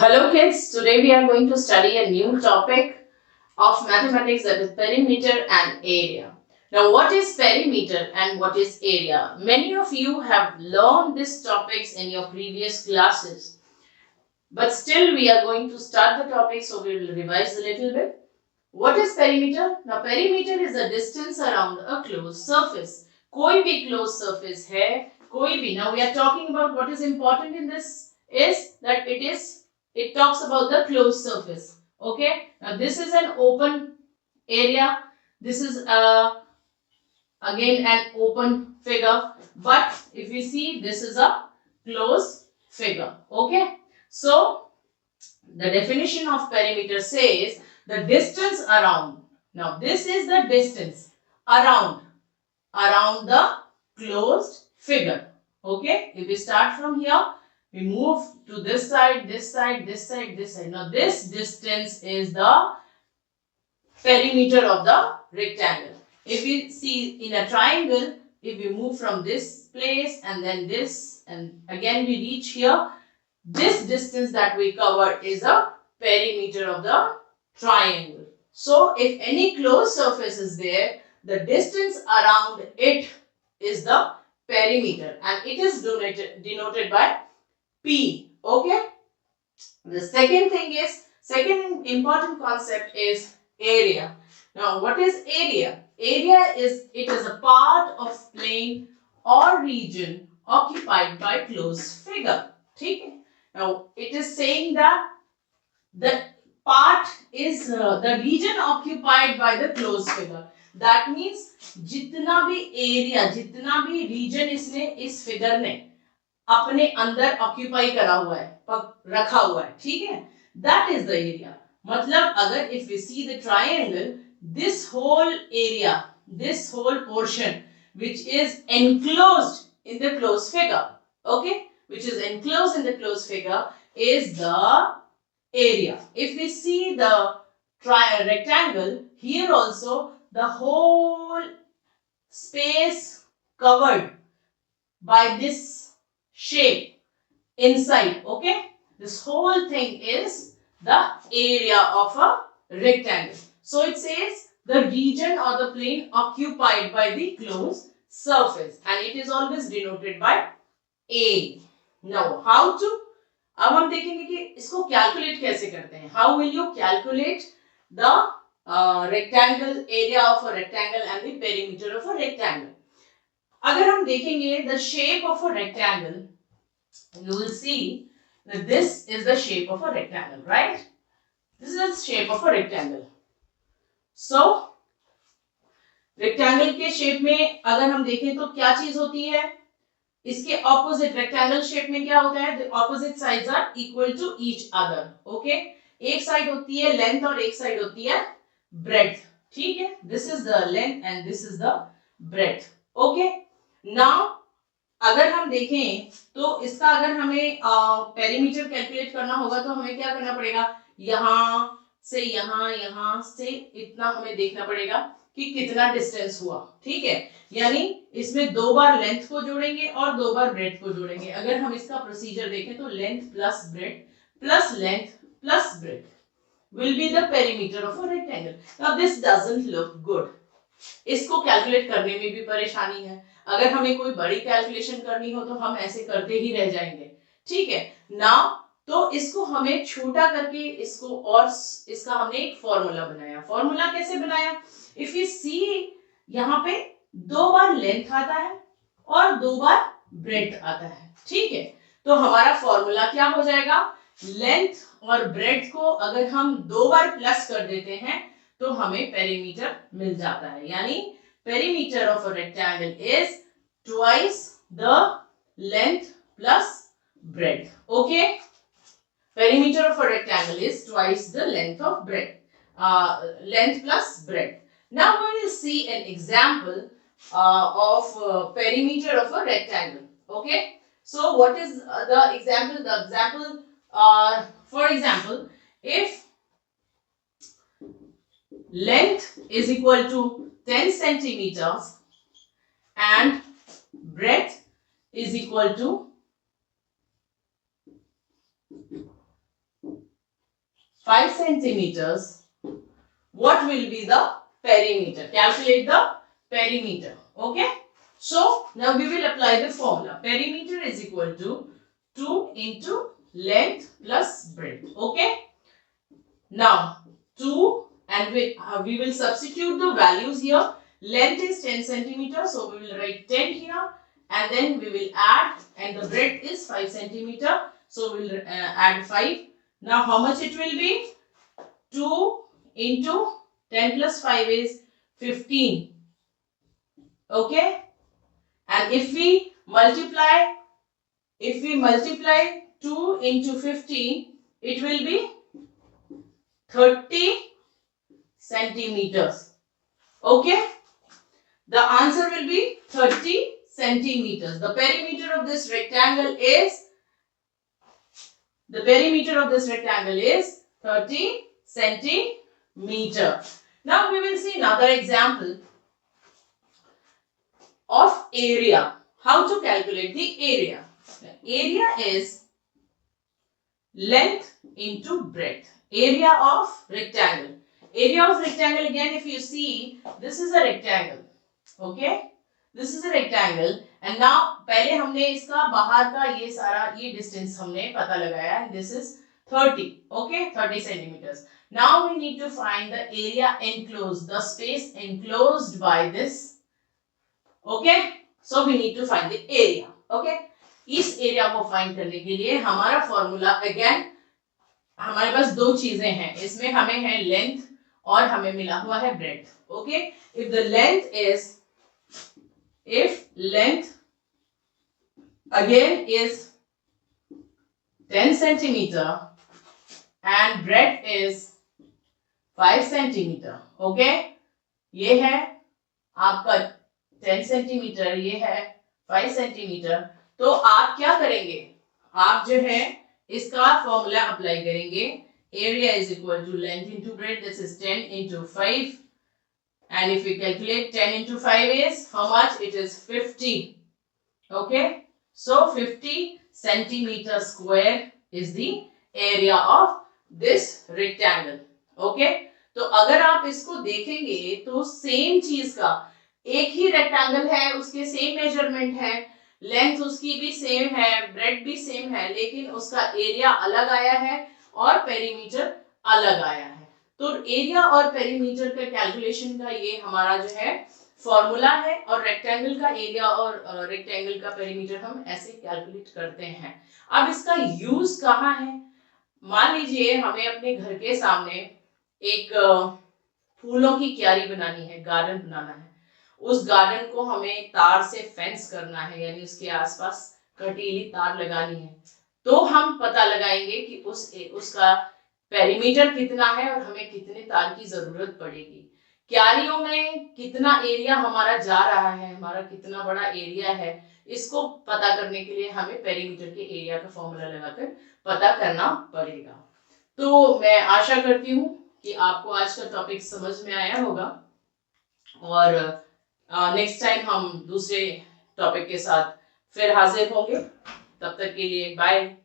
Hello kids, today we are going to study a new topic of mathematics, that is perimeter and area. Now what is perimeter and what is area? Many of you have learned these topics in your previous classes, but still we are going to start the topic, so we will revise a little bit. What is perimeter? Now perimeter is the distance around a closed surface. कोई भी closed surface है, कोई भी. Now we are talking about what is important in this is that it talks about the closed surface. Okay. Now this is an open area. This is again an open figure. But if you see, this is a closed figure. Okay. So the definition of perimeter says the distance around. Now this is the distance around the closed figure. Okay. If we start from here, we move to this side, this side, this side, this side. Now this distance is the perimeter of the rectangle. If we see in a triangle, if we move from this place and then this and again we reach here, this distance that we cover is a perimeter of the triangle. So if any closed surface is there, the distance around it is the perimeter and it is denoted by P. Okay. The second important concept is area. Now what is area? Area is a part of plane or region occupied by closed figure. Okay. Now it is saying that the part is the region occupied by the closed figure. That means जितना भी area, जितना भी region इसने इस figure ने अपने अंदर occupy करा हुआ है, रखा हुआ है, ठीक है, दैट इज द एरिया. मतलब अगर if we see the triangle, this whole area, this whole portion which is enclosed in the closed figure, okay, which is enclosed in the closed figure is the area. If we see the rectangle, here also the whole space covered by this shape inside, okay, this whole thing is the area of a rectangle. So it says the region or the plane occupied by the closed surface and it is always denoted by A. Now how to, अब हम देखेंगे कि इसको calculate कैसे करते हैं. How will you calculate the rectangle, area of a rectangle and the perimeter of a rectangle? अगर हम देखेंगे the shape of a rectangle, you will see that this is the shape of a rectangle, right? This is the shape of a rectangle. So rectangle के shape में अगर हम देखें तो क्या चीज होती है, इसके opposite rectangle shape में क्या होता है, the opposite sides are equal to each other, okay? एक side होती है length और एक side होती है breadth, ठीक है? This is the length and this is the breadth, okay? Now अगर हम देखें तो इसका अगर हमें पेरीमीटर कैलकुलेट करना होगा तो हमें क्या करना पड़ेगा, यहाँ से यहाँ से इतना हमें देखना पड़ेगा कि कितना डिस्टेंस हुआ, ठीक है. यानी इसमें 2 बार लेंथ को जोड़ेंगे और 2 बार ब्रेड्थ को जोड़ेंगे. अगर हम इसका प्रोसीजर देखें तो length plus breadth plus length plus breadth will be the perimeter of a rectangle. Now this doesn't look good. इसको कैलकुलेट करने में भी परेशानी है. अगर हमें कोई बड़ी कैलकुलेशन करनी हो तो हम ऐसे करते ही रह जाएंगे, ठीक है ना. तो इसको हमें छोटा करके इसको और इसका हमने एक फॉर्मूला बनाया. फॉर्मूला कैसे बनाया, इफ यू सी यहाँ पे 2 बार लेंथ आता है और 2 बार ब्रेड्थ आता है, ठीक है. तो हमारा फॉर्मूला क्या हो जाएगा, लेंथ और ब्रेड्थ को अगर हम 2 बार प्लस कर देते हैं तो हमें पेरीमीटर मिल जाता है. यानी perimeter of a rectangle is twice the length plus breadth, okay? Perimeter of a rectangle is twice the length of breadth, length plus breadth. Now we will see an example of perimeter of a rectangle, okay? So what is the example? The example, for example, if length is equal to 10 centimeters and breadth is equal to 5 centimeters, what will be the perimeter? Calculate the perimeter. Okay. So now we will apply the formula. Perimeter is equal to 2 into length plus breadth. Okay. Now 2 and we will substitute the values here. Length is 10 centimeters, so we will write 10 here, and then we will add, and the breadth is 5 centimeter, so we will add 5. Now how much it will be? 2 into 10 plus 5 is 15. Okay. And if we multiply 2 into 15, it will be 30 centimeters. Okay. The answer will be 30 centimeters. The perimeter of this rectangle is 30 centimeter. Now we will see another example of area. How to calculate the area? Area is length into breadth. Area of rectangle. Area of rectangle, again if you see, this is a rectangle. Okay, this is a rectangle, and now पहले हमने इसका बाहर का ये सारा ये distance हमने पता लगाया. This is 30. Okay, 30 centimeters. Now we need to find the area enclosed, the space enclosed by this. Okay, so we need to find the area. Okay, इस एरिया को फाइंड करने के लिए हमारा फॉर्मूला अगेन, हमारे पास दो चीजें हैं. इसमें हमें है लेंथ और हमें मिला हुआ है breadth. Okay, if length again is 10 centimeter and breadth is 5 centimeter. Okay, ये है आपका 10 centimeter, ये है 5 centimeter. तो आप क्या करेंगे? आप जो है इसका फॉर्मूला अप्लाई करेंगे. Area is equal to length into breadth. This is 10 into 5. And if we calculate 10 into 5 is how much? It is 50. Okay. So 50 centimeter square is the area of this rectangle. Okay. तो अगर आप इसको देखेंगे तो same चीज का एक ही rectangle है, उसके सेम मेजरमेंट है, लेंथ उसकी भी सेम है, ब्रेड भी सेम है, लेकिन उसका एरिया अलग आया है और पेरीमीटर अलग आया है. तो एरिया और पेरीमीटर का कैलकुलेशन का ये हमारा जो है फॉर्मूला है, और रेक्टेंगल का एरिया और रेक्टेंगल का पेरीमीटर हम ऐसे कैलकुलेट करते हैं. अब इसका यूज कहाँ है? मान लीजिए हमें अपने घर के सामने एक फूलों की क्यारी बनानी है, गार्डन बनाना है. उस गार्डन को हमें तार से फेंस करना है, यानी उसके आसपास कटीली तार लगानी है. तो हम पता लगाएंगे कि उसका पेरीमीटर कितना है और हमें कितने तार की जरूरत पड़ेगी. क्यारियों में कितना एरिया हमारा जा रहा है, हमारा कितना बड़ा एरिया है, इसको पता करने के लिए हमें पेरीमीटर के एरिया का फॉर्मूला लगाकर पता करना पड़ेगा. तो मैं आशा करती हूँ कि आपको आज का टॉपिक समझ में आया होगा, और नेक्स्ट टाइम हम दूसरे टॉपिक के साथ फिर हाजिर होंगे. तब तक के लिए बाय.